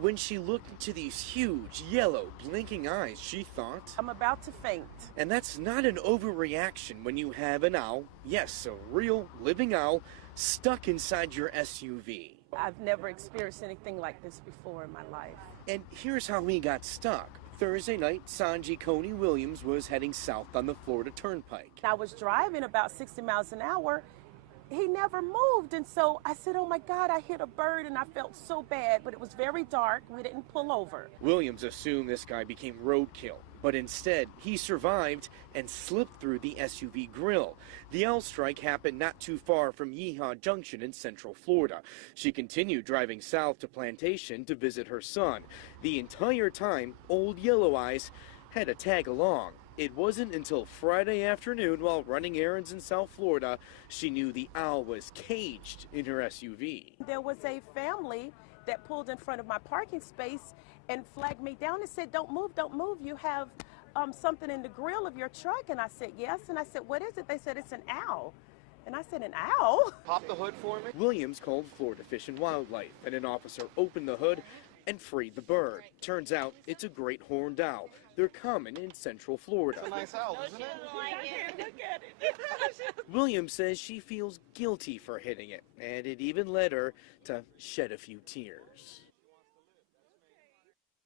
When she looked into these huge, yellow, blinking eyes, she thought, I'm about to faint. and that's not an overreaction when you have an owl, yes, a real, living owl, stuck inside your SUV. I've never experienced anything like this before in my life. And here's how he got stuck. Thursday night, Sanji Coney Williams was heading south on the Florida Turnpike. I was driving about 60 miles an hour. He never moved, and so I said, oh my God, I hit a bird, and I felt so bad, but it was very dark. We didn't pull over. Williams assumed this guy became roadkill, but instead he survived and slipped through the SUV grill. The owl strike happened not too far from Yeehaw Junction in Central Florida. She continued driving south to Plantation to visit her son. The entire time, Old Yellow Eyes had to tag along. It wasn't until Friday afternoon, while running errands in South Florida, she knew the owl was caged in her SUV. There was a family that pulled in front of my parking space and flagged me down and said, don't move, you have something in the grill of your truck. And I said, yes. And I said, what is it? They said, it's an owl. And I said, an owl? Pop the hood for me. Williams called Florida Fish and Wildlife, and an officer opened the hood and freed the bird. Turns out it's a great horned owl. They're common in Central Florida. It's a nice owl, isn't it? Look at it. Williams says she feels guilty for hitting it, and it even led her to shed a few tears.